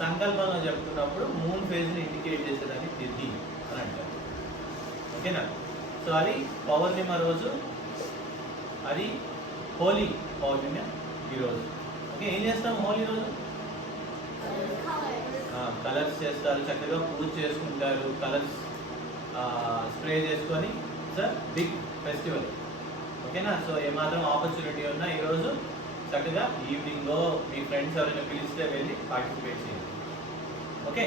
సంకల్పంలో చెప్పుకున్నప్పుడు moon ఫేజ్ని indicate చేసేదాన్ని తిథి అని అంటారు. ఓకేనా? సో అది పౌర్ణిమ రోజు, అది హోలీ పౌర్ణిమ ఈరోజు. ఓకే, ఏం చేస్తాం హోలీ రోజు? కలర్స్ చేస్తారు, చక్కగా పూజ చేసుకుంటారు, కలర్స్ స్ప్రే చేసుకొని. Sir big festival. ఓకేనా? సో ఏమాత్రం ఆపర్చునిటీ ఉన్నా ఈరోజు చక్కగా ఈవినింగ్లో మీ ఫ్రెండ్స్ ఎవరైనా పిలిస్తే వెళ్ళి పార్టిసిపేట్ చేయండి. ఓకే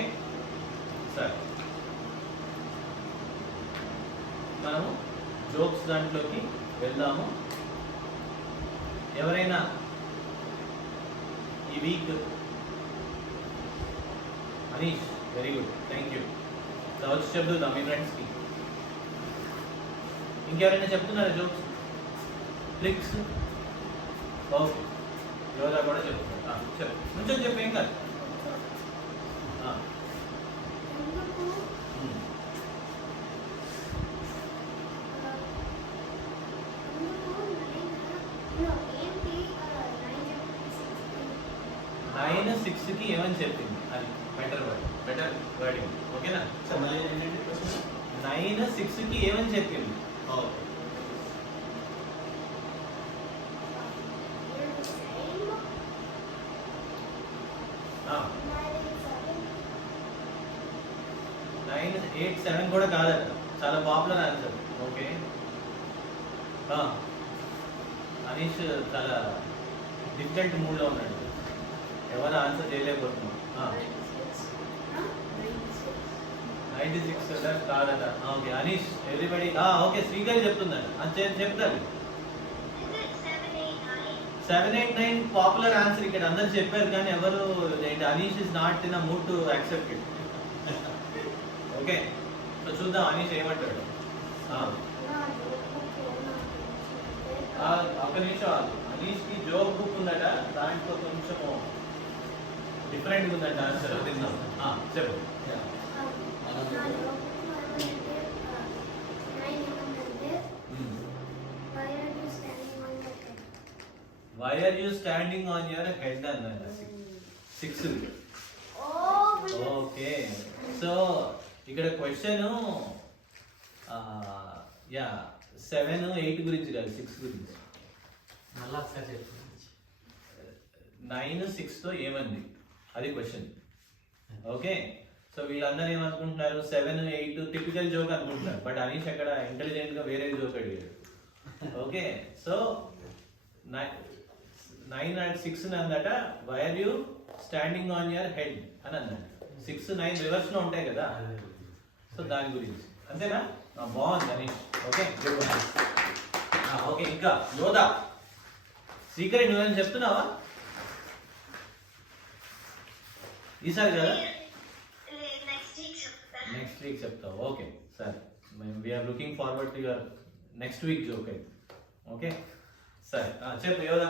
సార్, మనము జోక్స్ దాంట్లోకి వెళ్దాము. ఎవరైనా ఈ week Anish, very good, thank you. వచ్చి చెప్తుందాం మీ ఫ్రెండ్స్కి. ఇంకెవరైనా చెప్తున్నారా జోక్స్, ట్రిక్స్? ఓకే, యోగా కూడా చెప్తున్నారు. చెప్పు, కొంచెం చెప్పు, ఏం కాదు. నైన్ 6కి ఏమని చెప్పింది? అది బెటర్ వర్డింగ్. ఓకేనా? 9 6కి ఏమని చెప్పింది? ఓకే, నైన్ 8 7 కూడా కాదట, చాలా పాపులర్ ఆన్సర్. ఓకే, అనీష్ చాలా డిఫరెంట్ మూడ్లో ఉన్నాడు, ఎవరు ఆన్సర్ చేయలేకపోతున్నాం. 96 కాదట. Okay Anish, everybody. ఓకే, శ్రీగారి చెప్తుందంట, చెప్తారు. 7 8 9 పాపులర్ ఆన్సర్ ఇక్కడ అందరు చెప్పారు, కానీ ఎవరు Anish is not in a mood to accept it. Okay, so చూద్దాం అనీష్ ఏమంటాడు. ఒక్క నిమిషం, అనీష్కి జోక్ బుక్ ఉందట, దాంట్లో కొంచెము డిఫరెంట్ ఉందంట ఆన్సర్, తిందాం. చెప్పు. Why are you standing on your head అన్నమాట. 6. ఓకే, సో ఇక్కడ క్వశ్చన్ 7 8 గురించి కాదు, 6 గురించి. 9 6తో ఏమంది, అది క్వశ్చన్. ఓకే, సో వీళ్ళందరూ ఏమనుకుంటున్నారు, 7 8 టిపికల్ జోక్ అనుకుంటున్నారు, బట్ అనీష్ అక్కడ ఇంటెలిజెంట్ గా వేరే జోక్ అడిగాడు. ఓకే, సో 9 and 6 అందట, why are you standing on your head అని అన్నాడు. 6 9 రివర్స్ లో ఉంటాయి కదా, సో దాని గురించి. అంతేనా? బాగుంది అనీష్. ఓకే, ఓకే, ఇంకా యోధా, శ్రీకరి నువ్వేం చెప్తున్నావా ఈసారి కదా? నెక్స్ట్ వీక్ చెప్తావు. ఓకే సరే, we are looking forward to your next week joke అయితే. ఓకే సరే, చెప్పు యోధా.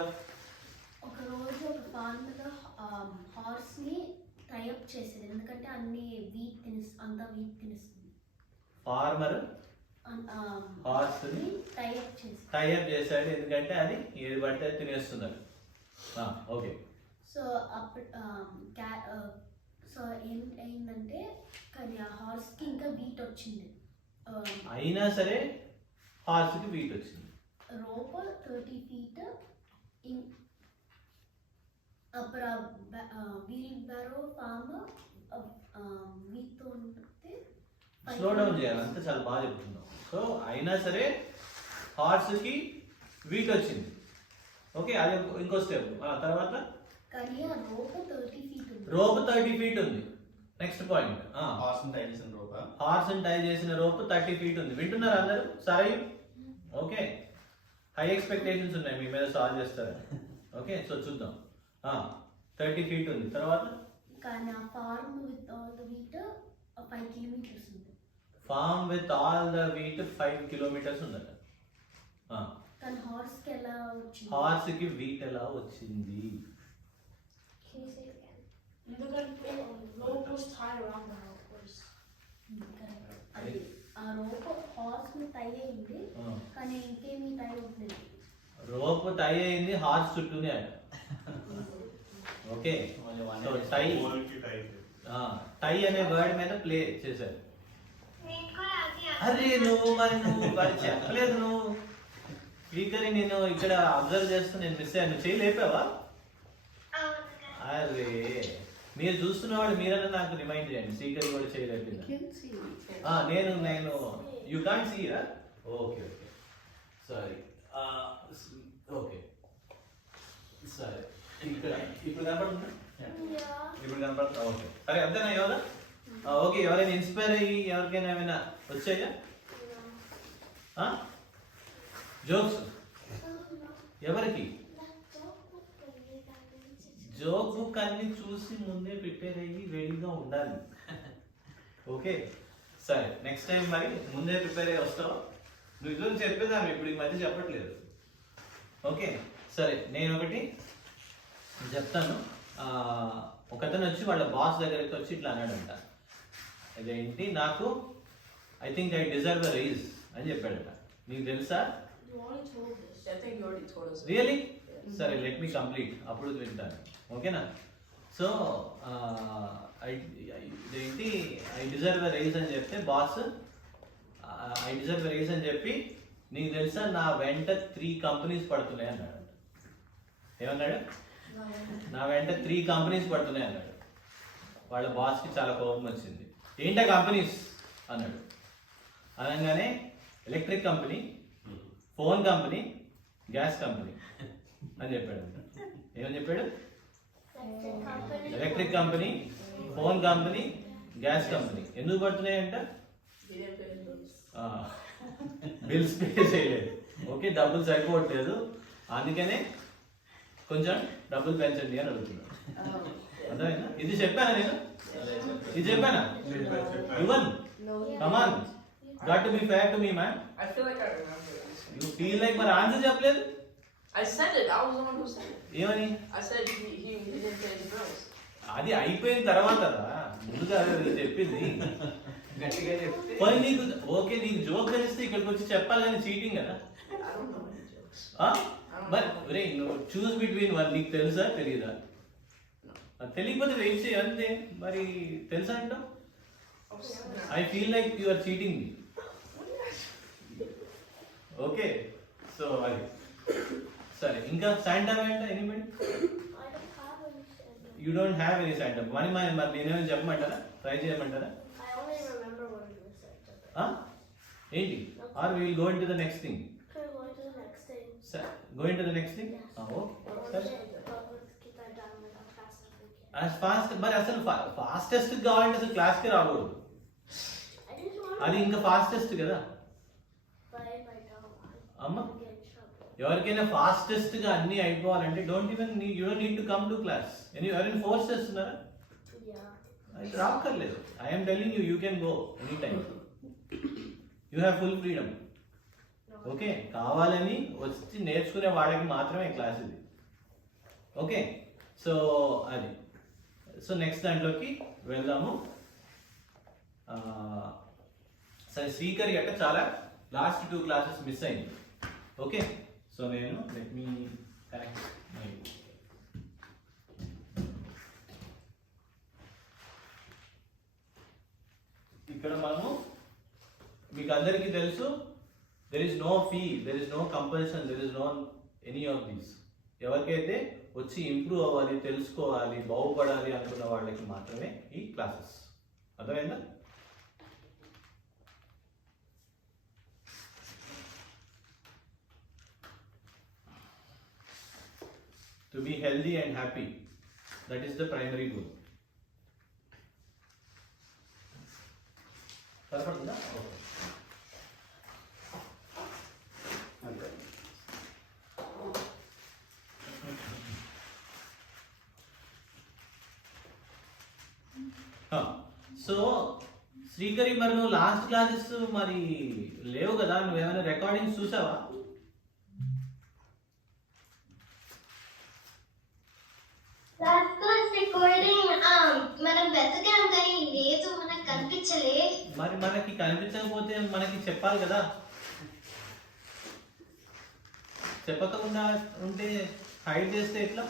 ఒక రోజు ఒక ఫార్మర్ హార్స్ ని టైఅప్ చేసేది, ఎందుకంటే అన్ని వీట్ అంతా వీట్ తినేస్తుంది. ఫార్మర్ హార్స్ ని టైఅప్ చేశాడు, ఎందుకంటే అది ఏది పడితే తినేస్తున్నారు. ఓకే, సో అప్పుడు సో ఏంటంటే కానీ ఆ హార్స్ కి ఇంకా వీట్ వచ్చింది. అయినా సరే హార్స్ కి వీట్ వచ్చింది. రోప్ 30 feet అప్పుడు వీల్ బారో ఫార్మ్ వీట్ ఉంటే స్లో డౌన్ చేయాలి, అంతా చాలా బాగా చెప్తున్నాం. సో అయినా సరే హార్స్ కి వీట్ వచ్చింది. ఓకే, అది ఇంకో స్టెప్. తర్వాత కానీ ఆ రోప్ 30 feet ఉంది. రోప్ 30 feet ఉంది. నెక్స్ట్ పాయింట్, హార్స్ టై చేసిన రోప్. హార్స్ టై చేసిన రోప్ 30 feet ఉంది. వింటున్నారు అందరూ? సరే, ఓకే, హై ఎక్స్పెక్టేషన్స్ ఉన్నాయి మీ మీద, సాల్వ్ చేస్తారు. ఓకే, సో చూద్దాం. 30 feet ఉంది. తర్వాత కానీ ఆ farm with all the wheat 5 kilometers ఉంది. Farm with all the wheat 5 kilometers ఉందట. కానీ హార్స్ కి ఎలా వచ్చింది? హార్స్ కి వీట్ ఎలా వచ్చింది? ఎందుకంటే rope was tied around the horse. అది ఆ రోప్ హార్స్ ని టై అయింది, కానీ ఇంకేమీ టై అవ్వలేదు. రోప్ టై అయింది హార్స్ చుట్టూనే అట. ఓకే Only one సో is- tie Whole ki tie చేయాలి. టై అనే వర్డ్ మీద ప్లే చేశారు. అరే నువ్వు మరి చెప్పలేదు నువ్వు స్పీకర్ నేను ఇక్కడ అబ్జర్వ్ చేస్తూ నేను మిస్ అయ్యాను. నువ్వు చేయలేపావా? అరే మీరు చూస్తున్నవాడు మీరన్నా నాకు రిమైండ్ చేయండి. స్పీకర్ కూడా చేయలేపింది. నేను యూ కాంట్ సీ రా. ఓకే ఓకే సారీ ఓకే సరే ఇక్కడ ఇప్పుడు కనపడుతుందా? ఇప్పుడు కనపడుతుందా? ఓకే సరే అంతేనా యోగా? ఓకే ఎవరైనా ఇన్స్పైర్ అయ్యి ఎవరికైనా ఏమైనా వచ్చాయా జోక్స్? ఎవరికి? జోక్ బుక్ అన్ని చూసి ముందే ప్రిపేర్ అయ్యి రెడీగా ఉండాలి. ఓకే సరే నెక్స్ట్ టైం మరి ముందే ప్రిపేర్ అయ్యి వస్తావా? నువ్వు ఇదో చెప్పేదాన్ని ఇప్పుడు ఈ మధ్య చెప్పట్లేదు. ఓకే సరే నేను ఒకటి చెప్తాను. ఒకతను వచ్చి వాళ్ళ బాస్ దగ్గరికి వచ్చి ఇట్లా అన్నాడంట, ఇదేంటి నాకు I think I deserve a raise అని చెప్పాడట. నీకు తెలుసా? You already told this. I think you already told us. Really? సరే లెట్ మీ కంప్లీట్, అప్పుడు వింటాను. ఓకేనా? సో ఇదేంటి ఐ డిజర్వ్ ఎ రైజ్ అని చెప్తే boss I deserve a raise అని చెప్పి నీకు తెలుసా నా వెంట 3 కంపెనీస్ పడుతున్నాయి అన్నాడు. ఏమన్నాడు? నా వెంట 3 కంపెనీస్ పడుతున్నాయి అన్నాడు. వాళ్ళ బాస్కి చాలా కోపం వచ్చింది. ఏంటా కంపెనీస్ అన్నాడు. అనగానే electric company, phone company, gas company అని చెప్పాడు. ఏమని చెప్పాడు? Electric company, phone company, gas company. ఎందుకు పడుతున్నాయంట? He didn't pay the bills. Bills pay చేయలేదు. ఓకే డబ్బులు సరిపోవట్లేదు, అందుకనే కొంచెం డబ్బులు పెంచండి అని అడుగుతున్నాడు. అర్థమైందా? ఇది చెప్పానా నేను? ఇది చెప్పానా? Yuvan come on got to be fair to me man. I feel like I remember this. You feel like మరి ఆన్సర్ చెప్పలేదు. I said it. I was the one who said it. ఏమని? I said he didn't pay the bills. అది అయిపోయిన తర్వాత ముందుగా అది చెప్పింది. గట్టిగా చెప్తే మరి నీకు ఓకే నీకు జోక్ తెలిస్తే ఇక్కడికి వచ్చి చెప్పాలి కానీ చీటింగ్ కదా. I don't know any jokes. మరి రే నువ్వు చూస్ బిట్వీన్ వన్, నీకు తెలుసా తెలీదా? తెలియకపోతే వెయిట్ చేయి అంతే. మరి తెలుసా అంటావు? I feel like you are cheating me. Okay so అది సరే. ఇంకా శాంటా ఏంటా? Anybody? You don't have any Santa. మరి మరి నేనేమైనా చెప్పమంటారా? ట్రై చేయమంటారా? I only remember what it was like. ఏంటి? Are will go into the next thing. Okay, go to the next thing. Go into the next thing. Okay సరే. Let's keep that down with how fast as we can. As fast మరి అసలు fastest కావాలంటే అసలు క్లాస్కి రాకూడదు. I just want అది ఇంకా fastest కదా to play my dog. అమ్మ. Get in trouble. ఎవరికైనా ఫాస్టెస్ట్ గా అన్ని అయిపోవాలంటే don't even you don't need to come to class. ఎవరైనా ఫోర్స్ చేస్తున్నారా? Yeah. అది రాక్కర్లేదు. I'm telling you can go any time. You have full freedom. Okay కావాలని వచ్చి నేర్చుకునే వాళ్ళకి మాత్రమే క్లాస్ ఇది. ఓకే సో అది. సో నెక్స్ట్ దాంట్లోకి వెళ్దాము. సరే శ్రీకరి అక్క చాలా లాస్ట్ 2 క్లాసెస్ మిస్ అయింది. ఓకే సో నేను లెట్ మీ కనెక్ట్ మై ఇక్కడ మనము మీకు అందరికీ తెలుసు there is no fee, there is no compulsion, there is no any of these. ఎవరికైతే వచ్చి ఇంప్రూవ్ అవ్వాలి, తెలుసుకోవాలి, బాగుపడాలి అనుకున్న వాళ్ళకి మాత్రమే ఈ క్లాసెస్. అర్థమైందా? To be healthy and happy, that is the primary goal. సరిపడుతుందా? అంతే. సో శ్రీకరి మరి నువ్వు లాస్ట్ క్లాసెస్ మరి లేవు కదా, నువ్వేమైనా రికార్డింగ్స్ చూసావా? లాస్ట్ క్లాస్ రికార్డింగ్ మనం వెతకాం కానీ లేదు, మనకు కనిపించలే. మరి మనకి కనిపించకపోతే మనకి చెప్పాలి కదా. చెప్పకుండా ఉంటే హైడ్ చేస్తే ఎట్లా?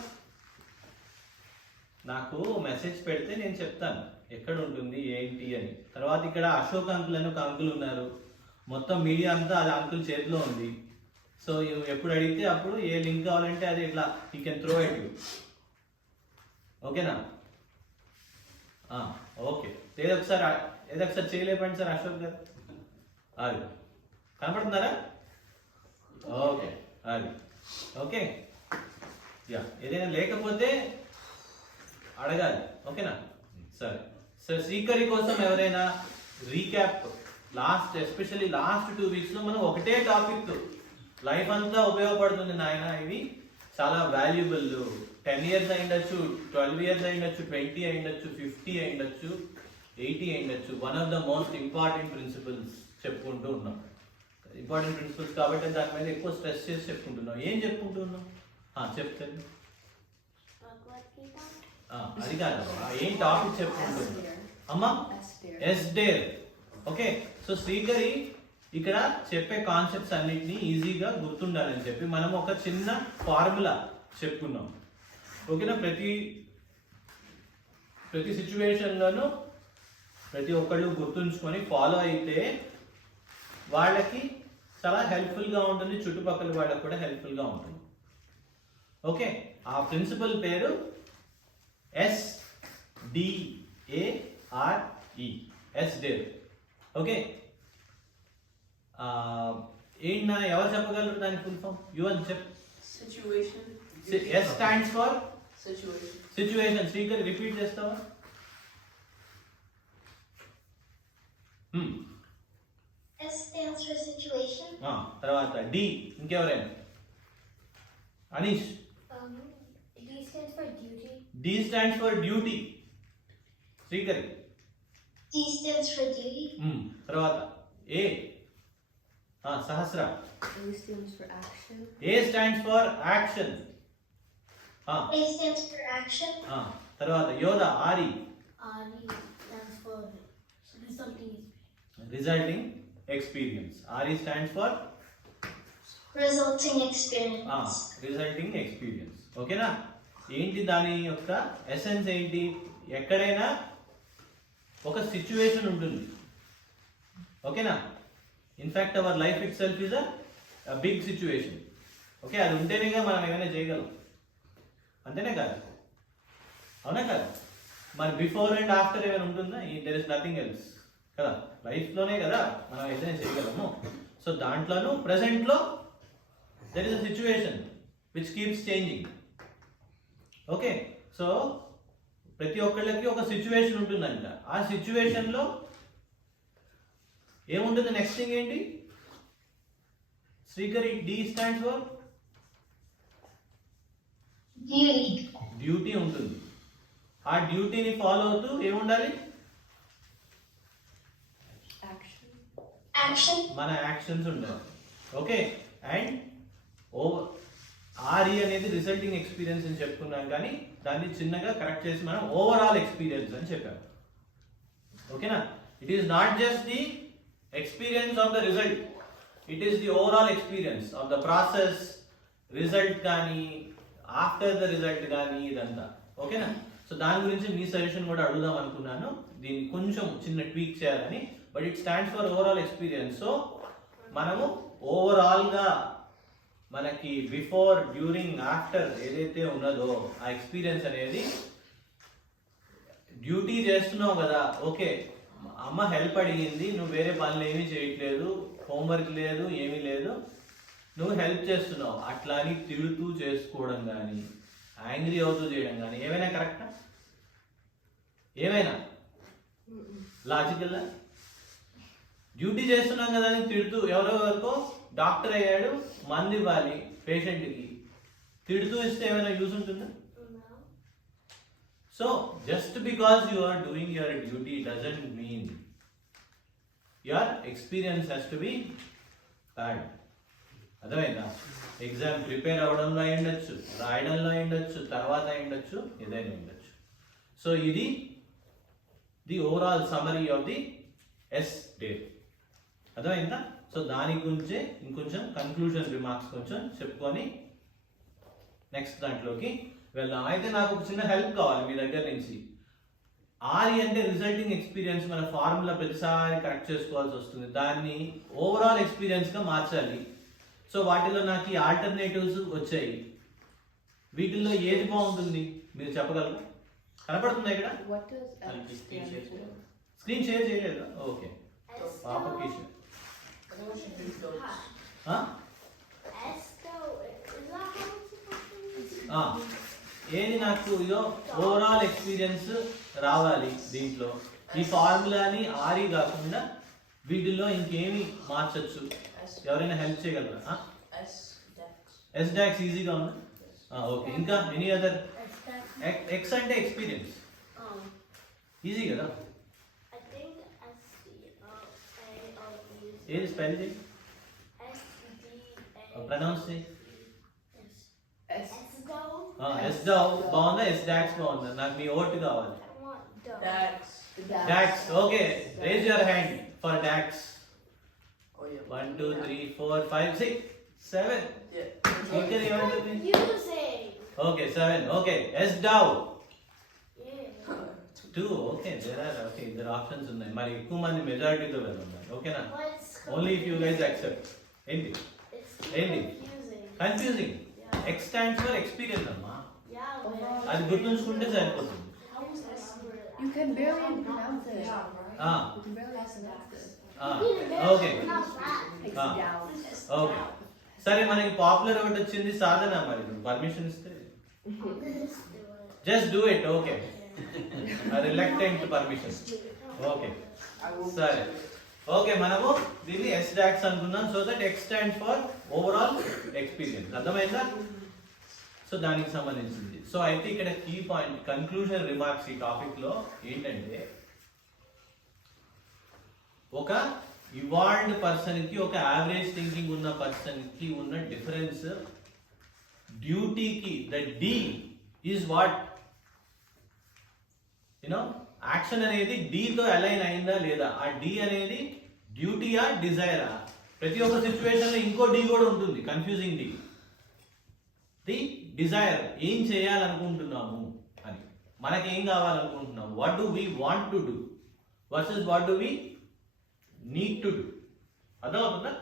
నాకు మెసేజ్ పెడితే నేను చెప్తాను ఎక్కడ ఉంటుంది ఏంటి అని. తర్వాత ఇక్కడ అశోక్ అంకుల్ అని ఒక అంకుల్ ఉన్నారు, మొత్తం మీడియా అంతా అది అంకుల్ చేతిలో ఉంది. సో ఎప్పుడు అడిగితే అప్పుడు ఏ లింక్ కావాలంటే అది ఇట్లా you can throw it you. ఓకేనా? ఓకే. ఏదొకసారి చేయలేపండి సార్ అశోక్ గారు. అది కనపడుతున్నారా? ఓకే, అది ఓకే. యా, ఏదైనా లేకపోతే అడగాలి. ఓకేనా? సరే సార్, శ్రీకరి కోసం ఎవరైనా రీక్యాప్, ఎస్పెషల్లీ లాస్ట్ 2 weeks లో మనం ఒకటే టాపిక్ లైఫ్ అంతా ఉపయోగపడుతుంది నాయన. ఇవి చాలా వాల్యుబుల్. 10 years అయిండొచ్చు, 12 years అయిండొచ్చు, 20 అయిండొచ్చు, 50 అయిండొచ్చు, 80 అయిండొచ్చు. One of the most important principles చెప్పుకుంటూ ఉన్నాం. ఇంపార్టెంట్ ప్రిన్సిపల్స్ కాబట్టి దాని మీద ఎక్కువ స్ట్రెస్ చేసి చెప్పుకుంటున్నాం. ఏం చెప్పుకుంటున్నాం చెప్తాను. అది కాదు, ఏం టాపిక్ చెప్పుకుంటున్నాం అమ్మా? ఎస్డేర్. ఓకే. సో శ్రీకరి ఇక్కడ చెప్పే కాన్సెప్ట్స్ అన్నిటినీ ఈజీగా గుర్తుండాలని చెప్పి మనం ఒక చిన్న ఫార్ములా చెప్పుకున్నాం. ఓకేనా? ప్రతి సిచ్యువేషన్లోనూ ప్రతి ఒక్కళ్ళు గుర్తుంచుకొని ఫాలో అయితే వాళ్ళకి చాలా హెల్ప్ఫుల్గా ఉంటుంది, చుట్టుపక్కల వాళ్ళకి కూడా హెల్ప్ఫుల్గా ఉంటుంది. ఓకే. ఆ ప్రిన్సిపల్ పేరు SDARE. ఎస్డేర్. ఓకే. ఏంటి ఎవరు చెప్పగలరు దాని ఫుల్ ఫామ్? యు అని చెప్పు. Situation. S stands for Situation. Situation. Srikar repeat చేస్తావా? S stands for situation. తర్వాత D ఇంకెవరైనా? Anish. D stands for duty. D stands for duty. Srikar. D stands for duty. తర్వాత A. Sahasra. A stands for action. A stands for action. A stands for action. తర్వాత యోధ. ఆరి. RE stands for resulting. Resulting experience. RE stands for Resulting experience. Resulting experience. ఓకేనా? ఏంటి దాని యొక్క essence ఏంటి? ఎక్కడైనా ఒక సిచ్యువేషన్ ఉంటుంది. ఓకేనా? In fact our life itself is a big situation. Okay. అది ఉంటేనేగా మనం ఏమైనా చేయగలం. అంతేనే కాదు? అవునా కదా? మరి బిఫోర్ అండ్ ఆఫ్టర్ ఏమైనా ఉంటుందా? దెర్ ఇస్ నథింగ్ ఎల్స్ కదా. లైఫ్లోనే కదా మనం ఏదైనా చేయగలము. సో దాంట్లోనూ ప్రెసెంట్లో there is a situation which keeps changing. Okay. So ప్రతి ఒక్కళ్ళకి ఒక సిచ్యువేషన్ ఉంటుందంట. ఆ సిచ్యువేషన్లో ఏముంటుంది? నెక్స్ట్ థింగ్ ఏంటి Srikari? D stands for Duty. Duty ఉంటుంది. ఆ డ్యూటీని ఫాలో అవుతూ ఏముండాలి? Action. Action. మన యాక్షన్స్ ఉండాలి. ఓకే. అండ్ RE అనేది రిజల్టింగ్ ఎక్స్పీరియన్స్ అని చెప్పుకున్నాం, కానీ దాన్ని చిన్నగా కరెక్ట్ చేసి మనం ఓవరాల్ ఎక్స్పీరియన్స్ అని చెప్పాము. ఓకేనా? It is not just the experience of the result, it is the overall experience of the process, result కానీ ఆఫ్టర్ ద రిజల్ట్ కానీ ఇదంతా. ఓకేనా? సో దాని గురించి మీ సజెషన్ కూడా అడుగుదాం అనుకున్నాను, దీన్ని కొంచెం చిన్న ట్వీక్ చేయాలని. But it stands for overall experience. So మనము ఓవరాల్గా మనకి బిఫోర్, డ్యూరింగ్, ఆఫ్టర్ ఏదైతే ఉన్నదో ఆ ఎక్స్పీరియన్స్ అనేది డ్యూటీ చేస్తున్నావు కదా. ఓకే, అమ్మ హెల్ప్ అడిగింది, నువ్వు వేరే పనులు ఏమీ చేయట్లేదు, హోంవర్క్ లేదు, ఏమీ లేదు, నువ్వు హెల్ప్ చేస్తున్నావు. అట్లా అని తిడుతూ చేసుకోవడం కానీ, యాంగ్రీ అవుతూ చేయడం కానీ ఏమైనా కరెక్టా? ఏమైనా లాజికల్? డ్యూటీ చేస్తున్నాం కదా అని తిడుతూ, ఎవరెవరికో డాక్టర్ అయ్యాడు, మందు ఇవ్వాలి పేషెంట్కి, తిడుతూ ఇస్తే ఏమైనా యూజ్ ఉంటుందా? So just because you are doing your duty doesn't mean your experience has to be bad. అర్థమైందా? ఎగ్జామ్ ప్రిపేర్ అవ్వడంలో అయ్యుండొచ్చు, రాయడంలో అయ్యుండొచ్చు, తర్వాత అయ్యుండొచ్చు, ఏదైనా ఉండొచ్చు. సో ఇది the overall summary of the S day. అర్థమైందా? సో దాని గురించే ఇంకొంచెం కన్క్లూజన్ రిమార్క్స్ కొంచెం చెప్పుకొని నెక్స్ట్ దాంట్లోకి వెళ్దాం. అయితే నాకు ఒక చిన్న హెల్ప్ కావాలి మీ దగ్గర నుంచి. ఆర్ఈ అంటే రిజల్టింగ్ ఎక్స్పీరియన్స్, మన ఫార్ములా ప్రతిసారి కరెక్ట్ చేసుకోవాల్సి వస్తుంది, దాన్ని ఓవరాల్ ఎక్స్పీరియన్స్ గా మార్చాలి. సో వాటిలో నాకు ఈ ఆల్టర్నేటివ్స్ వచ్చాయి. వీటిల్లో ఏది బాగుంటుంది మీరు చెప్పగలరు? కనపడుతుందా ఇక్కడ? What does X stand for? Screen share చేయలేదా? ఓకే, S పాపకి though. I think we should do those. S though. Is that how it's supposed to be? ఏది నాకు ఇదో ఓవరాల్ ఎక్స్పీరియన్స్ రావాలి. దీంట్లో ఈ ఫార్ములాని ఆర్ఈ కాకుండా వీటిల్లో ఇంకేమి మార్చచ్చు? S. ఎవరైనా హెల్ప్ చేయగలరా? S. Dex. ఎస్ డాక్స్ ఈజీగా ఉంది. ఓకే, ఇంకా any other? S that. Ex అంటే ఎక్స్పీరియన్స్, ఈజీ కదా. I think S ఏది స్పెల్ చేయి, ప్రొనౌన్స్ చేయి. S. S though. S Dav బాగుందా, ఎస్ డాక్స్ బాగుందా? నాకు మీ ఓటు కావాలి. I want though. Dax. Dax. Okay, raise your hand for Dax. Oh yeah. 1 2 3 4 5 6 7. Yeah. Okay, ఏమంటుంది? Confusing. Okay 7. Okay, S Dav Yeah. 2. Okay, there are options ఉన్నాయి. మరి ఎక్కువ మంది మెజారిటీతో వెళ్తున్నారు. ఓకేనా? What's only if you guys accept. ఏంటి It's too Any? confusing. Confusing? Yeah. X stands for experience అమ్మా, Yeah, but అది గుర్తుంచుకుంటే సరిపోతుంది. How is S? You can barely even pronounce it. Yeah, right? ఆ, You can barely pronounce it. Okay, not that. X Ah. down. Okay. సరే, మనకి popular ఒకటి వచ్చింది సాధన. మరి పర్మిషన్ ఇస్తే Let's do it. Just do it. Okay, reluctant permission. Okay, I will. సరే. Okay, మనము దీన్ని ఎస్ డాక్స్ అనుకున్నాం. So that X stand for overall experience. అర్థమైందా? సో దానికి సంబంధించింది. సో అయితే ఇక్కడ కీ పాయింట్ కన్క్లూజన్ రిమార్క్స్ ఈ టాపిక్ లో ఏంటంటే, ఒక ఇవాల్వ్డ్ పర్సన్ కి ఒక యావరేజ్ థింకింగ్ ఉన్న పర్సన్ కి ఉన్న డిఫరెన్స్ డ్యూటీకి. The D is what you know, action అనేది D తో అలైన్ అయిందా లేదా, ఆ D అనేది డ్యూటీయా డిజైరా? ప్రతి ఒక్క సిచ్యువేషన్ లో ఇంకో D కూడా ఉంటుంది, కన్ఫ్యూజింగ్ D. ది డిజైర్, ఏం చేయాలనుకుంటున్నాము అని, మనకి ఏం కావాలనుకుంటున్నాము, what do we want to do versus what do we need to do. అర్థమవుతుందా?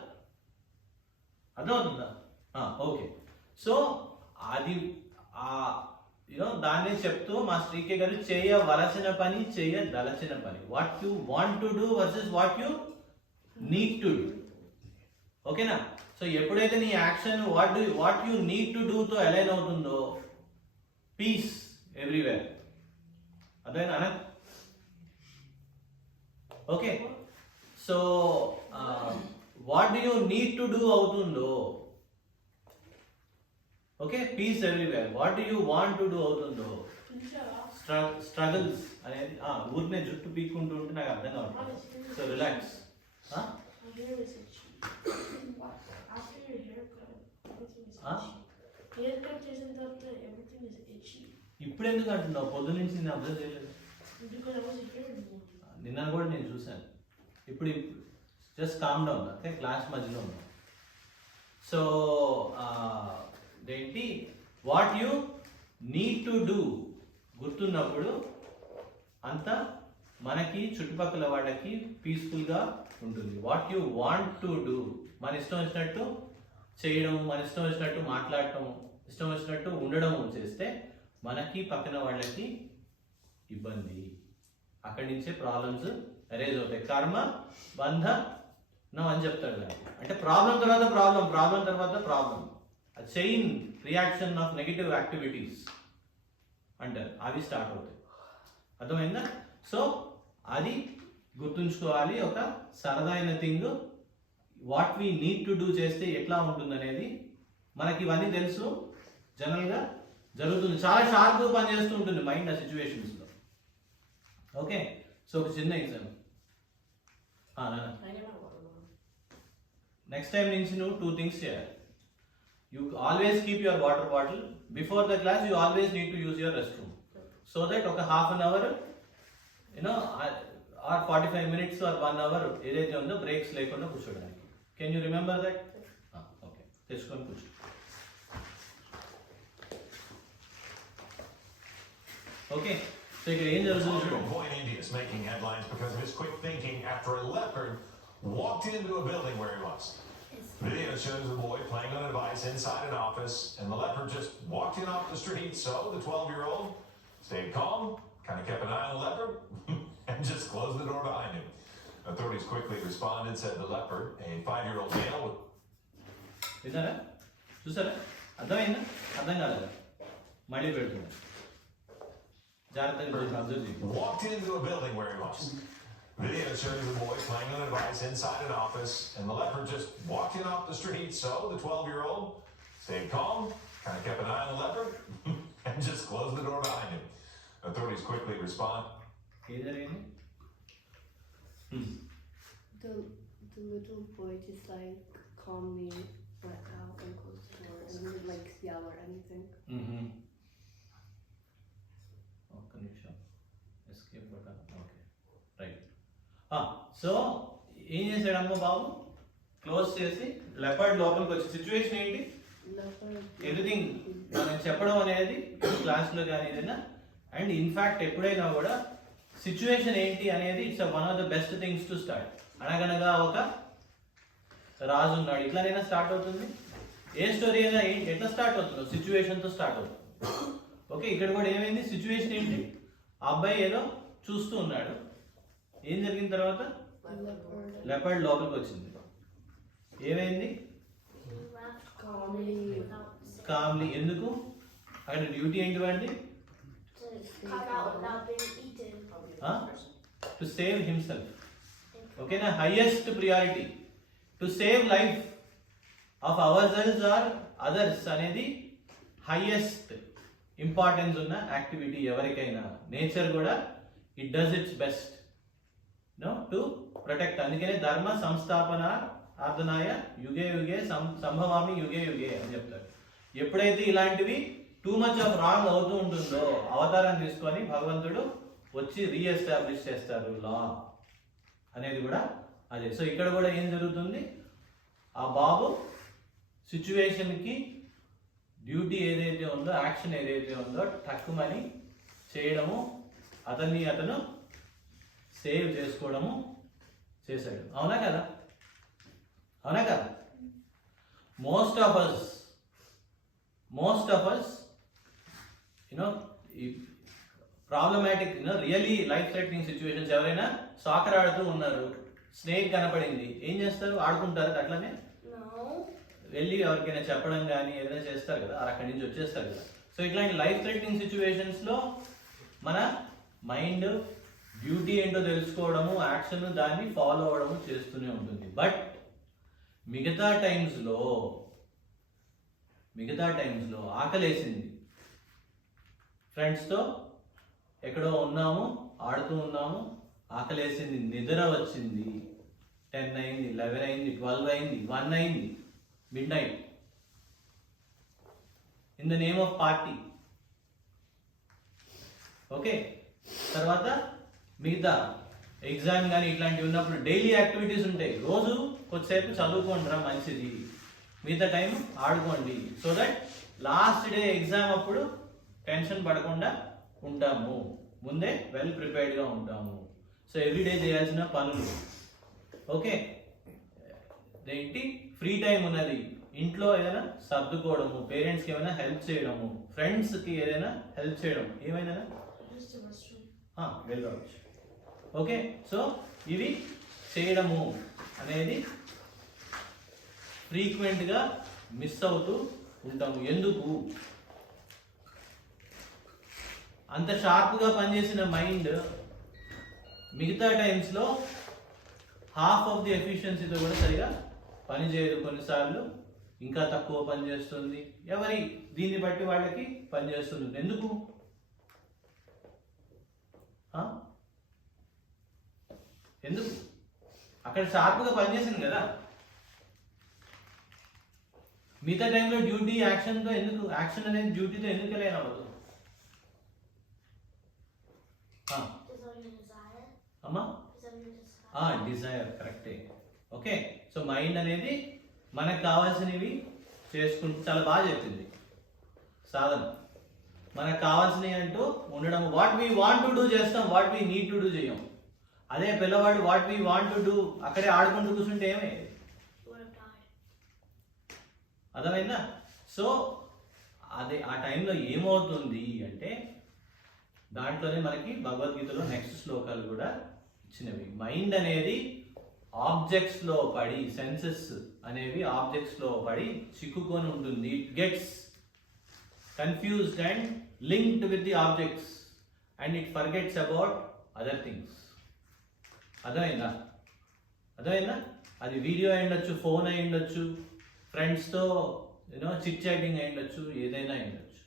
అర్థమవుతుందా? ఓకే. సో అది దాన్నే చెప్తూ మా శ్రీకే గారు చేయవలసిన పని, చేయదలచిన పని, what you want to do versus what you need to do. ఓకేనా? సో ఎప్పుడైతే నీ action what you need to do తో అలైన్ అవుతుందో, పీస్ ఎవ్రీవేర్. అదేనా? Okay. So what you need to do అవుతుందో, okay, peace everywhere. What you want to do అవుతుందో, Can you shut up? Struggles అనేది ఊరినే జుట్టు పీక్కుంటూ ఉంటే నాకు అర్థం కావట్లేదు. So relax. My hair is itchy. After your haircut, everything is Huh? itchy. Haircut isn't up there, everything is itchy. ఇప్పుడు ఎందుకు అంటున్నావు? పొద్దు నుంచి నేను అబ్జర్వ్ చేయలేదు. Because I wasn't here anymore. నిన్న కూడా నేను చూశాను. ఇప్పుడు just calm down. Okay, class మధ్యలో ఉన్నాం. సో ఏంటి, what you need to do గుర్తున్నప్పుడు అంత మనకి చుట్టుపక్కల వాళ్ళకి పీస్ఫుల్గా ఉంటుంది. What you want to do, మన ఇష్టం వచ్చినట్టు చేయడం, మన ఇష్టం వచ్చినట్టు మాట్లాడటం, ఇష్టం వచ్చినట్టు ఉండడం చేస్తే మనకి పక్కన వాళ్ళకి ఇబ్బంది. అక్కడి నుంచే ప్రాబ్లమ్స్ అరేజ్ అవుతాయి. కర్మ బంధనం అని చెప్తాడు దాన్ని. అంటే ప్రాబ్లం తర్వాత ప్రాబ్లం, ప్రాబ్లం తర్వాత problem, chain reaction of negative activities అంటారు, అవి స్టార్ట్ అవుతాయి. అర్థమైందా? సో అది గుర్తుంచుకోవాలి. ఒక సరదాయిన thing, what we need to do చేస్తే ఎట్లా ఉంటుంది అనేది మనకి ఇవన్నీ తెలుసు. జనరల్గా జరుగుతుంది, చాలా షార్ప్గా పనిచేస్తూ ఉంటుంది మైండ్ ఆ సిచ్యువేషన్స్లో. ఓకే. సో ఒక చిన్న example. I never want to. Next time నుంచి నువ్వు 2 things చేయాలి. You always keep your water bottle. Before the class, you always need to use your restroom. So that ఒక half an hour, or 45 minutes or 1 hour ఏదైతే ఉందో breaks లేకుండా కూర్చోడానికి. Can you remember that? Okay, తెచ్చుకొని కూర్చో. Okay, so ఇక్కడ ఏం జరుగుతుంది Follow చూడండి. boy in India is making headlines because of his quick thinking after a leopard walked into a building where he was. Video shows the boy playing on a device inside an office, and the leopard just walked in off the street. So the 12-year-old stayed calm, kind of kept an eye on the leopard, and just closed the door behind him. Authorities quickly responded, said the leopard, a 5-year-old male with విన్నారా, చూసారా, అర్థమైందా, అర్థం కాలేదా, మళ్ళీ పెడుతున్నా, జాగ్రత్తగా చూసి observe చేయండి. walked into a building where he was. Video shows the boy playing on a device inside an office, and the leopard just walked in off the street. So the 12-year-old stayed calm, kind of kept an eye on the leopard, and just closed the door behind him. Authorities quickly respond. ఏం జరిగింది? The little boy just like calmly went out and closed the door and didn't like yell or anything. ఒక్క నిమిషం, escape కొట్టాలి. Okay, right. So ఏం చేశాడమ్మ బాబు, close చేసి leopard లోపలికి వచ్చి situation ఏంటి, Leopard. ఎవ్రీథింగ్ మనం చెప్పడం అనేది క్లాస్లో కానీ ఏదైనా, అండ్ ఇన్ఫ్యాక్ట్ ఎప్పుడైనా కూడా సిచ్యువేషన్ ఏంటి అనేది it's one of the best things to start. అనగనగా ఒక రాజు ఉన్నాడు, ఇట్లానైనా స్టార్ట్ అవుతుంది. ఏ స్టోరీ అయినా ఎట్లా స్టార్ట్ అవుతుందో సిచ్యువేషన్తో స్టార్ట్ అవుతుంది. ఓకే, ఇక్కడ కూడా ఏమైంది, సిచ్యువేషన్ ఏంటి, ఆ అబ్బాయి ఏదో చూస్తూ ఉన్నాడు, ఏం జరిగిన తర్వాత లెపర్డ్ లోపలికి వచ్చింది, ఏమైంది, కామ్లీ. ఎందుకు, అక్కడ డ్యూటీ ఏంటివండి, Come out without being eaten. To save himself. ఓకేనా, highest priority to save life of ourselves or others అనేది హైయెస్ట్ ఇంపార్టెన్స్ ఉన్న యాక్టివిటీ ఎవరికైనా. నేచర్ కూడా it does its best to protect. అందుకనే ధర్మ సంస్థాపన ఆర్ధనాయ యుగే యుగే సంభవామి యుగే యుగే అని చెప్తారు. ఎప్పుడైతే ఇలాంటివి టూ మచ్ ఆఫ్ రాంగ్ అవుతూ ఉంటుందో అవతారం తీసుకొని భగవంతుడు వచ్చి రీఎస్టాబ్లిష్ చేస్తారు లా అనేది కూడా అదే. సో ఇక్కడ కూడా ఏం జరుగుతుంది, ఆ బాబు సిచ్యువేషన్కి డ్యూటీ ఏదైతే ఉందో, యాక్షన్ ఏదైతే ఉందో తక్కువని చేయడము, అతను సేవ్ చేసుకోవడము చేశాడు. అవునా కదా, అవునా కదా. Most of us problematic really life threatening situations, ఎవరైనా సాకర్ ఆడుతూ ఉన్నారు, స్నేక్ కనపడింది, ఏం చేస్తారు, ఆడుకుంటారు, అట్లనే వెళ్ళి ఎవరికైనా చెప్పడం కానీ ఏదైనా చేస్తారు కదా, అక్కడి నుంచి వచ్చేస్తారు కదా. సో ఇట్లాంటి లైఫ్ థ్రెటనింగ్ సిచ్యువేషన్స్లో మన మైండ్ డ్యూటీ ఏంటో తెలుసుకోవడము, యాక్షన్ దాన్ని ఫాలో అవ్వడము చేస్తూనే ఉంటుంది. బట్ మిగతా టైమ్స్లో ఆకలేసింది, ఫ్రెండ్స్తో ఎక్కడో ఉన్నాము, ఆడుతూ ఉన్నాము, ఆకలేసింది, నిద్ర వచ్చింది, 10 అయింది, 11 అయింది, 12 అయింది, 1 అయింది, mid night, in the name of party. Okay, తర్వాత మిగతా ఎగ్జామ్ కానీ ఇట్లాంటివి ఉన్నప్పుడు డైలీ యాక్టివిటీస్ ఉంటాయి. రోజు కొద్దిసేపు చదువుకోండిరా మంచిది, మిగతా టైం ఆడుకోండి, so that last day exam అప్పుడు టెన్షన్ పడకుండా ఉంటాము, ముందే వెల్ ప్రిపేర్డ్గా ఉంటాము. సో ఎవ్రీడే చేయాల్సిన పనులు. ఓకే, ఏంటి, ఫ్రీ టైం ఉన్నది, ఇంట్లో ఏదైనా సర్దుకోవడము, పేరెంట్స్కి ఏమైనా హెల్ప్ చేయడము, ఫ్రెండ్స్కి ఏదైనా హెల్ప్ చేయడం, ఏమైనా Just the restroom. వెళ్ళవచ్చు. ఓకే, సో ఇవి చేయడము అనేది ఫ్రీక్వెంట్గా మిస్ అవుతూ ఉంటాము. ఎందుకు, అంత షార్ప్గా పనిచేసిన మైండ్ మిగతా టైమ్స్లో హాఫ్ ఆఫ్ ది ఎఫిషియన్సీతో కూడా సరిగా పనిచేయదు, కొన్నిసార్లు ఇంకా తక్కువ పనిచేస్తుంది, దీన్ని బట్టి వాళ్ళకి పనిచేస్తుంది. ఎందుకు, అక్కడ షార్ప్గా పనిచేసింది కదా, మిగతా టైంలో డ్యూటీ యాక్షన్తో ఎందుకు, యాక్షన్ అనేది డ్యూటీతో ఎందుకు ఎలా అవ్వదు అమ్మా? డిజైర్, కరెక్టే. ఓకే, సో మైండ్ అనేది మనకు కావాల్సినవి చేసుకుంటూ, చాలా బాగా చెప్పింది సాధన. మనకు కావాల్సినవి అంటూ ఉండడం. What we want to do చేస్తాం, what we need to do చేయం. అదే పిల్లవాడు what we want to do అక్కడే ఆడుకుంటూ కూర్చుంటే ఏమయ్యేది? అర్థమైందా? సో అదే ఆ టైంలో ఏమవుతుంది అంటే దాంట్లోనే మనకి భగవద్గీతలో నెక్స్ట్ శ్లోకాలు కూడా ఇచ్చినవి. మైండ్ అనేది ఆబ్జెక్ట్స్లో పడి, సెన్సెస్ అనేవి ఆబ్జెక్ట్స్లో పడి చిక్కుకొని ఉంటుంది. It gets confused and linked with the objects and it forgets about other things. అర్థమైందా? అది వీడియో అయి ఉండొచ్చు, ఫోన్ అయి ఉండొచ్చు, ఫ్రెండ్స్తో చిట్ చాటింగ్ అయి ఉండొచ్చు, ఏదైనా అయి ఉండొచ్చు.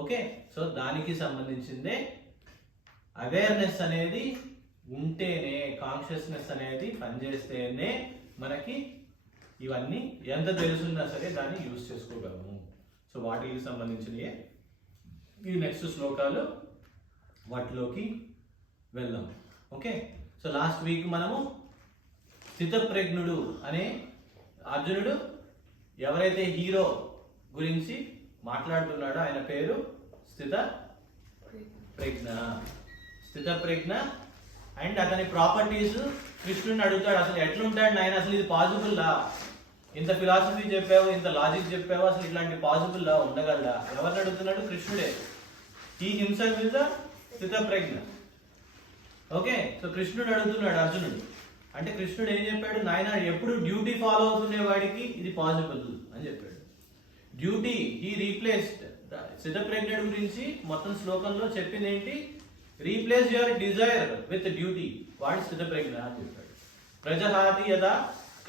ఓకే, సో దానికి సంబంధించిందే అవేర్నెస్ అనేది ఉంటేనే, కాన్షియస్నెస్ అనేది పనిచేస్తేనే మనకి ఇవన్నీ ఎంత తెలుసున్నా సరే దాన్ని యూజ్ చేసుకోగలము. సో వాటికి సంబంధించినవి ఈ నెక్స్ట్ శ్లోకాలు, వాటిలోకి వెళ్దాం. ఓకే, సో లాస్ట్ వీక్ మనము స్థితప్రజ్ఞుడు అనే అర్జునుడు ఎవరైతే హీరో గురించి మాట్లాడుతున్నాడో ఆయన పేరు స్థితప్రజ్ఞ. అండ్ అతని ప్రాపర్టీస్ కృష్ణుడిని అడుగుతాడు, అసలు ఎట్లుంటాడు నాయన, అసలు ఇది పాసిబుల్లా? ఇంత ఫిలాసఫీ చెప్పావు, ఇంత లాజిక్ చెప్పావు, అసలు ఇట్లాంటి పాసిబుల్లా, ఉండగలడా? ఎవరిని అడుగుతున్నాడు? కృష్ణుడే. హీ హిమ్సెల్ఫ్ ఇస్ ద స్థితప్రజ్ఞ. ఓకే, సో కృష్ణుడు అడుగుతున్నాడు అర్జునుడు. అంటే కృష్ణుడు ఏం చెప్పాడు? నాయన ఎప్పుడు డ్యూటీ ఫాలో అవుతుండే వాడికి ఇది పాసిబుల్ అని చెప్పాడు. Duty he replaced. స్థితప్రజ్ఞుడి గురించి మొత్తం శ్లోకంలో చెప్పింది ఏంటి? Replace your desire with duty. వాడు స్థితప్రజ్ఞ అని చెప్పాడు. ప్రజహాతి యదా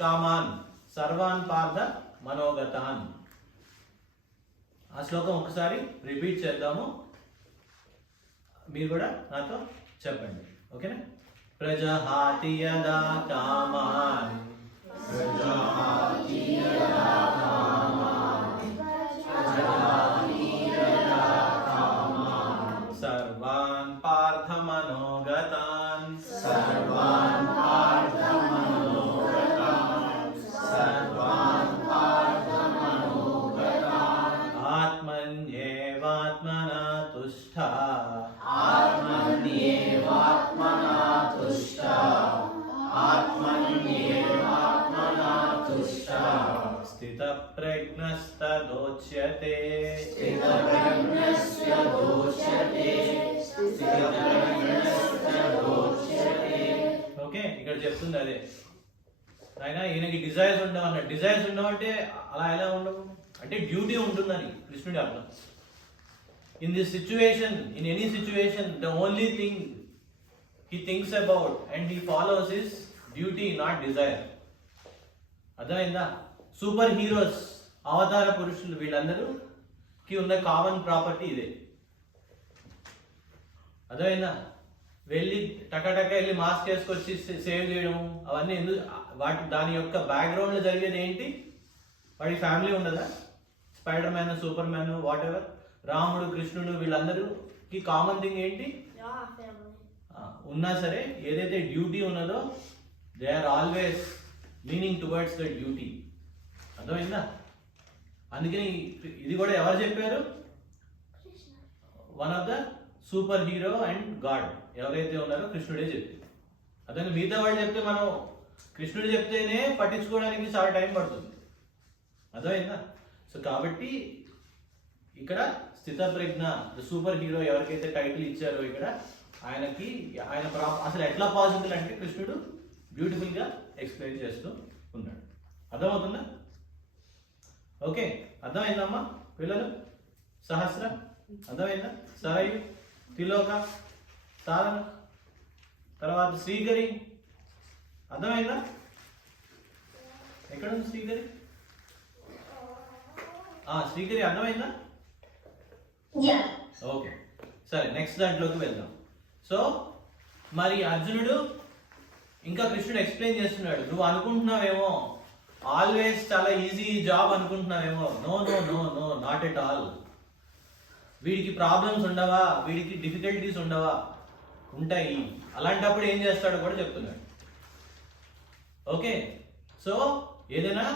కామాన్ సర్వాన్ పార్థ మనోగతాన్. ఆ శ్లోకం ఒకసారి రిపీట్ చేద్దాము, మీరు కూడా నాతో చెప్పండి. ఓకేనా? ప్రజహాతి యదా కామాన్ సర్వాన్ పార్థ మనోగతాన్ ఆత్మన్యేవాత్మనా తుష్టా స్థితప్రజ్ఞస్తదోచ్యతే. ఓకే, ఇక్కడ చెప్తుంది అదే. ఆయన ఈయనకి డిజైర్స్ ఉండవు అన్నాడు. డిజైర్స్ ఉండవు అంటే అలా ఎలా ఉండవు అంటే డ్యూటీ ఉంటుందని కృష్ణుడి అర్థం. In this situation, in any situation, the only thing he thinks about and he follows his duty, not desire. అర్థమైందా? సూపర్ హీరోస్, అవతార పురుషులు, వీళ్ళందరూకి ఉన్న కామన్ ప్రాపర్టీ ఇదే. అర్థమైందా? వెళ్ళి టకాటక వెళ్ళి మాస్క్ వేసుకొచ్చి సేవ్ చేయడం, అవన్నీ ఎందుకు? దాని యొక్క బ్యాక్గ్రౌండ్లో జరిగేది ఏంటి? వాడి ఫ్యామిలీ ఉండదా? Spider man, super man, what ever, రాముడు, కృష్ణుడు, వీళ్ళందరూకి కామన్ థింగ్ ఏంటి? ఉన్నా సరే ఏదైతే డ్యూటీ ఉన్నదో they are always leaning towards the duty. అర్థమైందా? అందుకని ఇది కూడా ఎవరు చెప్పారు? One of the super hero and god ఎవరైతే ఉన్నారో కృష్ణుడే చెప్పారు. అదే మిగతా వాళ్ళు చెప్తే మనం కృష్ణుడు చెప్తేనే పట్టించుకోవడానికి చాలా టైం పడుతుంది. అర్థమైందా? సో కాబట్టి ఇక్కడ స్థితప్రజ్ఞ, ద సూపర్ హీరో ఎవరికైతే టైటిల్ ఇచ్చారో ఇక్కడ ఆయనకి అసలు ఎట్లా పాసిబుల్ అంటే కృష్ణుడు బ్యూటిఫుల్గా ఎక్స్ప్లెయిన్ చేస్తూ ఉన్నాడు. అర్థమవుతుందా? ఓకే, అర్థమైందమ్మా పిల్లలు? సహస్ర అర్థమైందా? సరయు, తిలోక, సారణ, తర్వాత శ్రీగరి అర్థమైందా? ఎక్కడ ఉంది శ్రీగరి? శ్రీగరి అర్థమైందా? ఓకే, సరే నెక్స్ట్ దాంట్లోకి వెళ్దాం. సో మరి అర్జునుడు ఇంకా కృష్ణుడు ఎక్స్ప్లెయిన్ చేస్తున్నాడు. నువ్వు అనుకుంటున్నావేమో ఆల్వేస్ చాలా ఈజీ జాబ్ అనుకుంటున్నావేమో. No no no no, not at all. వీడికి ప్రాబ్లమ్స్ ఉండవా? వీడికి డిఫికల్టీస్ ఉండవా? ఉంటాయి. అలాంటప్పుడు ఏం చేస్తాడో కూడా చెప్తున్నాడు. ఓకే, సో ఏదైనా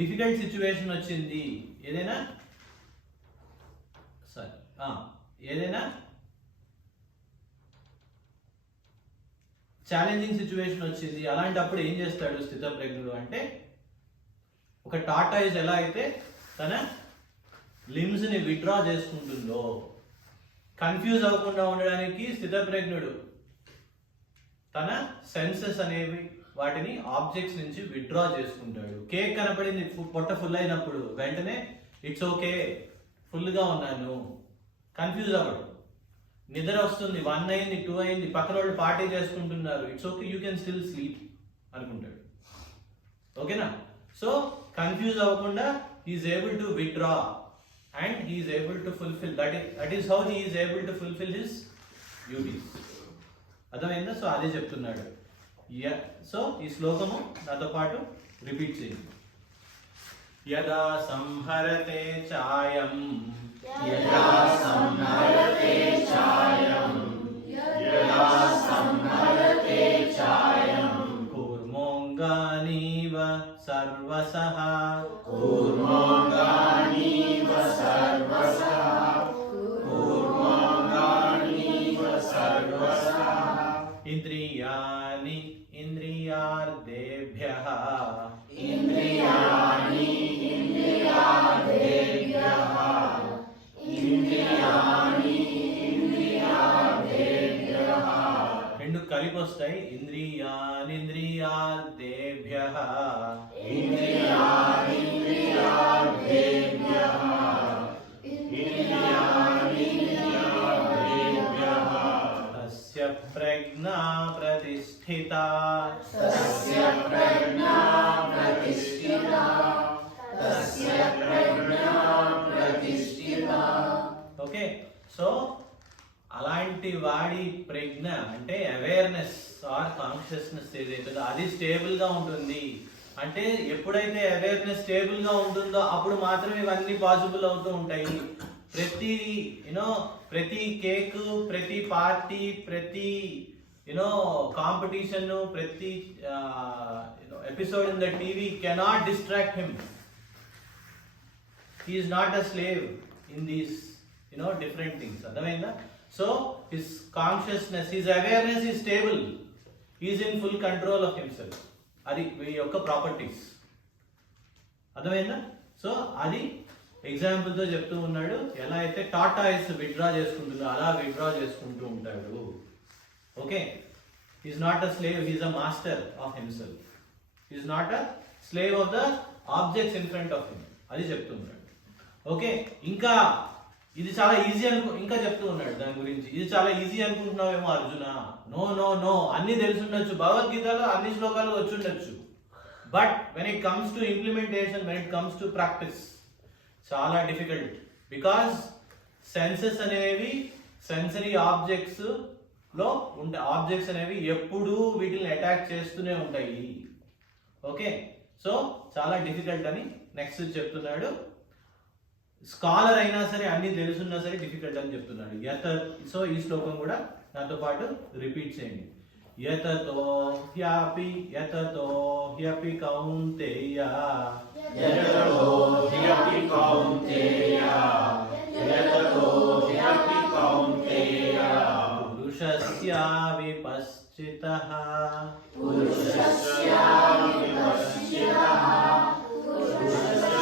డిఫికల్ట్ సిచ్యువేషన్ వచ్చింది, ఏదైనా ఏదైనా ఛాలెంజింగ్ సిచ్యువేషన్ వచ్చింది, అలాంటప్పుడు ఏం చేస్తాడు స్థితప్రజ్ఞుడు అంటే, ఒక టార్టాయిస్ ఎలా అయితే తన లిమ్స్ని విత్డ్రా చేసుకుంటుందో, కన్ఫ్యూజ్ అవ్వకుండా ఉండడానికి స్థితప్రజ్ఞుడు తన సెన్సెస్ అనేవి వాటిని ఆబ్జెక్ట్స్ నుంచి విత్డ్రా చేసుకుంటాడు. కేక్ కనపడింది, పొట్ట ఫుల్ అయినప్పుడు వెంటనే ఇట్స్ ఓకే, ఫుల్గా ఉన్నాను, కన్ఫ్యూజ్ అవ్వడు. నిద్ర వస్తుంది, 1 అయింది, 2 అయింది, పక్కన వాళ్ళు పార్టీ చేసుకుంటున్నారు, it's okay, you can still sleep అనుకుంటాడు. ఓకేనా? సో కన్ఫ్యూజ్ అవ్వకుండా he's able to withdraw and he's able to fulfil, that is how he's able to fulfil his duties. అర్థమైందా? సో అదే చెప్తున్నాడు. సో ఈ శ్లోకము నాతో పాటు రిపీట్ చేయండి. యదా సంహరతే చాయం యదా సంహరతే చాయం యదా సంహరతే చాయం కూర్మోంగానీవ సర్వసః కూర్మోంగానీవ సర్వసః కూర్మోంగానీవ సర్వసః ఇంద్రియాణి ఇంద్రియార్థేభ్యః ఇంద్రియాణి ఇంద్రియార్థేభ్యః ఇంద్రియాణి ఇంద్రియార్థేభ్యః రెండు కలిపి వస్తాయి. ఇంద్రియాణి ఇంద్రియార్థేభ్యః ఇంద్రియాణి ఇంద్రియార్థేభ్యః ఇంద్రియాణి ఇంద్రియార్థేభ్యః తస్య ప్రజ్ఞా ప్రతిష్ఠితా తస్య ప్రజ్ఞా ప్రతిష్ఠితా తస్య ప్రజ్ఞా ప్రతిష్ఠితా. ఓకే, సో అలాంటి వాడి ప్రజ్ఞ అంటే అవేర్నెస్ ఆర్ కాన్షియస్నెస్ ఏదైతుందో అది స్టేబుల్ గా ఉంటుంది. అంటే ఎప్పుడైతే అవేర్నెస్ స్టేబుల్ గా ఉంటుందో అప్పుడు మాత్రమే ఇవన్నీ పాసిబుల్ అవుతూ ఉంటాయి. ప్రతి కేక్, ప్రతి పార్టీ, ప్రతి కాంపిటీషన్, ప్రతి episode in the TV cannot distract him. He is not a slave in these different things. అర్థమైందా? So his consciousness, his awareness is stable. He is in full control of himself. అది ఈ యొక్క properties. అర్థమైందా? So అది example తో చెప్తూ ఉన్నాడు. ఎలా అయితే టాటాయిస్ విత్డ్రా చేసుకుంటుందో అలా విత్డ్రా చేసుకుంటూ ఉంటాడు. Okay, he is not a slave, he is a master of himself. He is not a slave of the objects in front of him. అది చెప్తున్నాడు. ఓకే, ఇంకా ఇది చాలా ఈజీ ఇంకా చెప్తూ ఉన్నాడు దాని గురించి. ఇది చాలా ఈజీ అనుకుంటున్నావేమో అర్జున. నో నో నో, అన్ని తెలుసుండొచ్చు, భగవద్గీతలో అన్ని శ్లోకాలు వచ్చుండొచ్చు. But when it comes to implementation, when it comes to practice, చాలా డిఫికల్ట్. బికాస్ సెన్సెస్ అనేవి సెన్సరీ ఆబ్జెక్ట్స్ లో ఉంటాయి. ఆబ్జెక్ట్స్ అనేవి ఎప్పుడూ వీటిని అటాక్ చేస్తూనే ఉంటాయి. ఓకే, సో చాలా డిఫికల్ట్ అని నెక్స్ట్ చెప్తున్నాడు. స్కాలర్ అయినా సరే అన్ని తెలుసున్నా సరే డిఫికల్ట్ అని చెప్తున్నాడు. సో ఈ శ్లోకం కూడా నాతో పాటు రిపీట్ చేయండి. యతతో happy Kaunteya యతతో happy Kaunteya యతతో happy Kaunteya పురుషస్య విపశ్చితః పురుషస్య విపశ్చితః పురుషస్య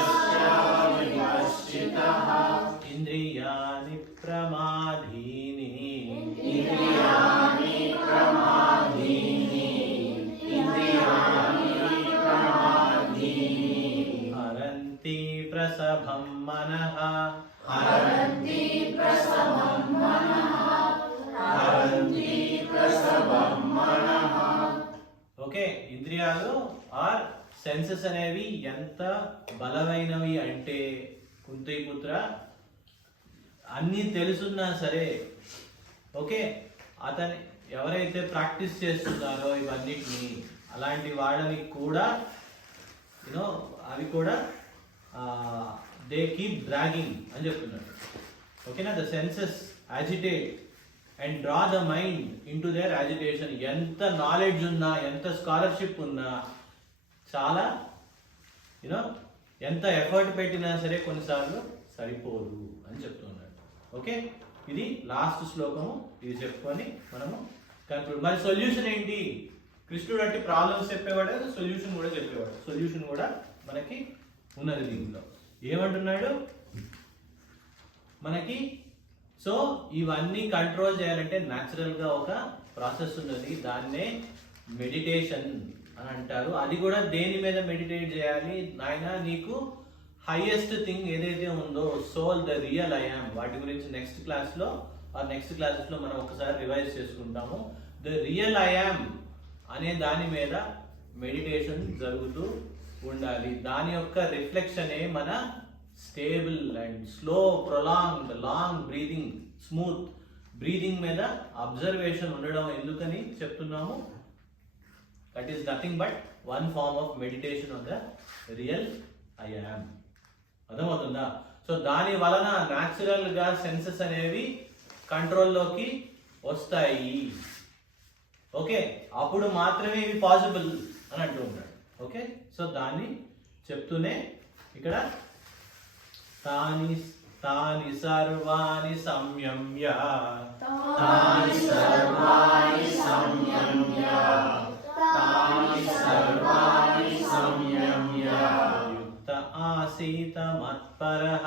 విపశ్చితః ఇంద్రియాణి ప్రమాధీని ఇంద్రియాణి ప్రమాధీని ఇంద్రియాణి ప్రమాధీని హరంతి ప్రసభం మనః హరంతి ప్రసవం మనః హరంతి ప్రసవం మనః. ఓకే, ఇంద్రియాలు ఆర్ సెన్సెస్ అనేవి ఎంత బలమైనవి అంటే కుంతిపుత్ర, అన్నీ తెలుసున్నా సరే ఓకే, అతని ఎవరైతే ప్రాక్టీస్ చేస్తున్నారో ఇవన్నిటిని, అలాంటి వాళ్ళని కూడా అవి కూడా దే కీప్ డ్రాగింగ్ అని చెప్తున్నాడు. ఓకేనా? The senses agitate and draw the mind into their agitation. ఎంత నాలెడ్జ్ ఉన్నా, ఎంత స్కాలర్షిప్ ఉన్నా, చాలా ఎంత ఎఫర్ట్ పెట్టినా సరే కొన్నిసార్లు సరిపోదు అని చెప్తున్నాడు. ఓకే, ఇది లాస్ట్ శ్లోకము. ఇది చెప్పుకొని మనము కన్క్లూడ్. మరి సొల్యూషన్ ఏంటి? కృష్ణుడు అంటే ప్రాబ్లమ్స్ చెప్పేవాడు, సొల్యూషన్ కూడా చెప్పేవాడు. సొల్యూషన్ కూడా మనకి ఉన్నది దీంట్లో. ఏమంటున్నాడు మనకి? సో ఇవన్నీ కంట్రోల్ చేయాలంటే న్యాచురల్గా ఒక ప్రాసెస్ ఉన్నది, దాన్నే మెడిటేషన్ అని అంటారు. అది కూడా దేని మీద మెడిటేట్ చేయాలి నాయన? నీకు హైయెస్ట్ థింగ్ ఏదైతే ఉందో, soul, the real I am, వాటి గురించి నెక్స్ట్ క్లాస్లో మనం ఒకసారి రివైజ్ చేసుకుంటాము. ద రియల్ ఐ యామ్ అనే దాని మీద మెడిటేషన్ జరుగుతూ ఉండాలి. దాని యొక్క రిఫ్లెక్షనే మన stable and slow, prolonged, long breathing, smooth breathing మీద అబ్జర్వేషన్ ఉండడం. ఎందుకని చెప్తున్నాము? That is nothing but one form of meditation on the real I am. అర్థమవుతుందా? సో దాని వలన న్యాచురల్గా సెన్సెస్ అనేవి కంట్రోల్లోకి వస్తాయి. ఓకే, అప్పుడు మాత్రమే ఇవి పాసిబుల్ అని అంటూ ఉంటాడు. ఓకే, సో దాన్ని చెప్తూనే ఇక్కడ తాని తాని సర్వాణి సంయమ్య, తాని సర్వాణి సంయమ్య, తాని సర్వాణి సంయమ్య, యుక్త ఆసీత మత్పరః,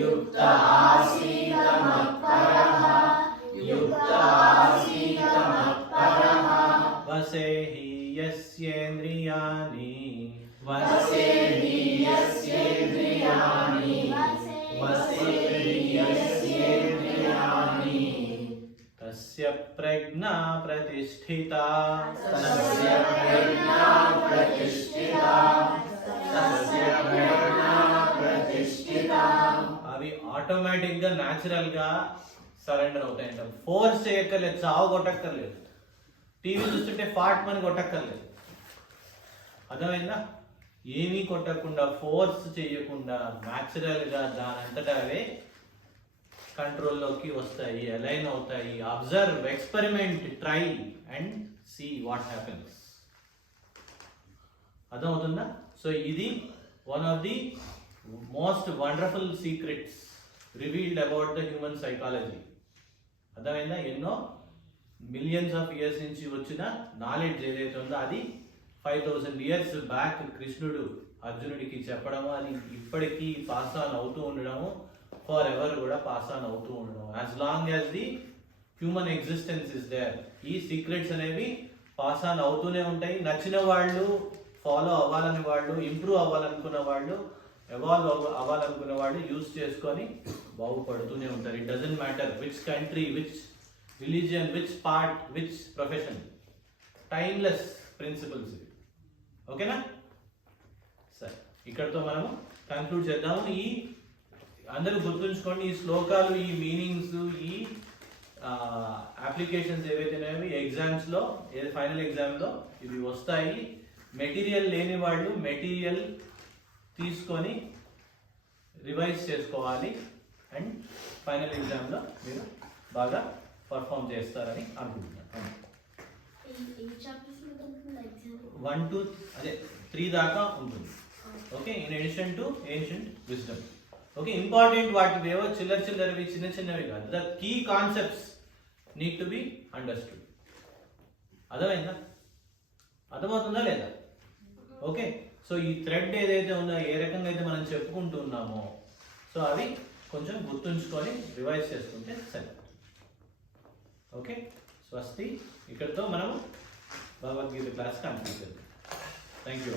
యుక్త ఆసీత మత్పరః, యుక్త ఆసీత మత్పరః, వసేహి యస్యేంద్రియాణి, వసేహి యస్యేంద్రియాణి, వసేహి యస్యేంద్రియాణి, తస్య ప్రజ్ఞా ప్రతిష్ఠిత, తస్య ప్రజ్ఞా ప్రతిష్ఠిత, తస్య ప్రజ్ఞా ప్రతిష్ఠిత. అవి ఆటోమేటిక్ గా న్యాచురల్ గా సరెండర్ అవుతాయంట. ఫోర్స్ చేయక్కర్లేదు, చావు కొట్టక్కర్లేదు, టీవీ చూస్తుంటే ఫాట్ మని కొట్టక్కర్లేదు. అర్థమైందా? ఏమీ కొట్టకుండా, ఫోర్స్ చేయకుండా న్యాచురల్ గా దానంతటా అవే కంట్రోల్లోకి వస్తాయి, అలైన్ అవుతాయి. Observe, experiment, try and see what happens. అర్థమవుతుందా? సో ఇది one of the most wonderful secrets revealed about the human psychology. అర్థమైందా? ఎన్నో మిలియన్స్ ఆఫ్ ఇయర్స్ నుంచి వచ్చిన నాలెడ్జ్ ఏదైతే ఉందో అది 5000 years బ్యాక్ కృష్ణుడు అర్జునుడికి చెప్పడము, అది ఇప్పటికీ పాస్ ఆన్ అవుతూ ఉండడము, ఫర్ ఎవర్ కూడా పాస్ ఆన్ అవుతూ ఉండడం. As long as the human existence is there, ఈ సీక్రెట్స్ అనేవి పాస్ ఆన్ అవుతూనే ఉంటాయి. నచ్చిన వాళ్ళు, ఫాలో అవ్వాలని వాళ్ళు, ఇంప్రూవ్ అవ్వాలనుకున్న వాళ్ళు, ఎవాల్వ్ అవ్వాలనుకున్న వాళ్ళు యూజ్ చేసుకొని బాగుపడుతూనే ఉంటారు. It doesn't matter which country, which religion, which part, which profession. Timeless principles. ఓకేనా? సరే, ఇక్కడతో మనము కన్క్లూడ్ చేద్దాము. ఈ అందరూ గుర్తుంచుకోండి, ఈ శ్లోకాలు, ఈ మీనింగ్స్, ఈ అప్లికేషన్స్ ఏవైతే ఉన్నాయో ఎగ్జామ్స్లో, ఫైనల్ ఎగ్జామ్లో ఇవి వస్తాయి. మెటీరియల్ లేని వాళ్ళు మెటీరియల్ తీసుకొని రివైజ్ చేసుకోవాలి అండ్ ఫైనల్ ఎగ్జామ్లో మీరు బాగా పర్ఫామ్ చేస్తారని అనుకుంటున్నాను. 1 to 3 దాకా ఉంటుంది. Okay, in addition to ancient wisdom. Okay, important వాటి ఏవో చిల్లరవి చిన్నవి కాదు. The key concepts need to be understood. అర్థమైందా? అర్థమవుతుందా లేదా? ఓకే, సో ఈ థ్రెడ్ ఏదైతే ఉందో, ఏ రకంగా అయితే మనం చెప్పుకుంటున్నామో, సో అవి కొంచెం గుర్తుంచుకొని రివైజ్ చేసుకుంటే సరే. ఓకే, స్వస్తి. ఇక్కడితో మనం భగవద్గీత క్లాస్ కంప్లీట్ చేద్దాం. Thank you.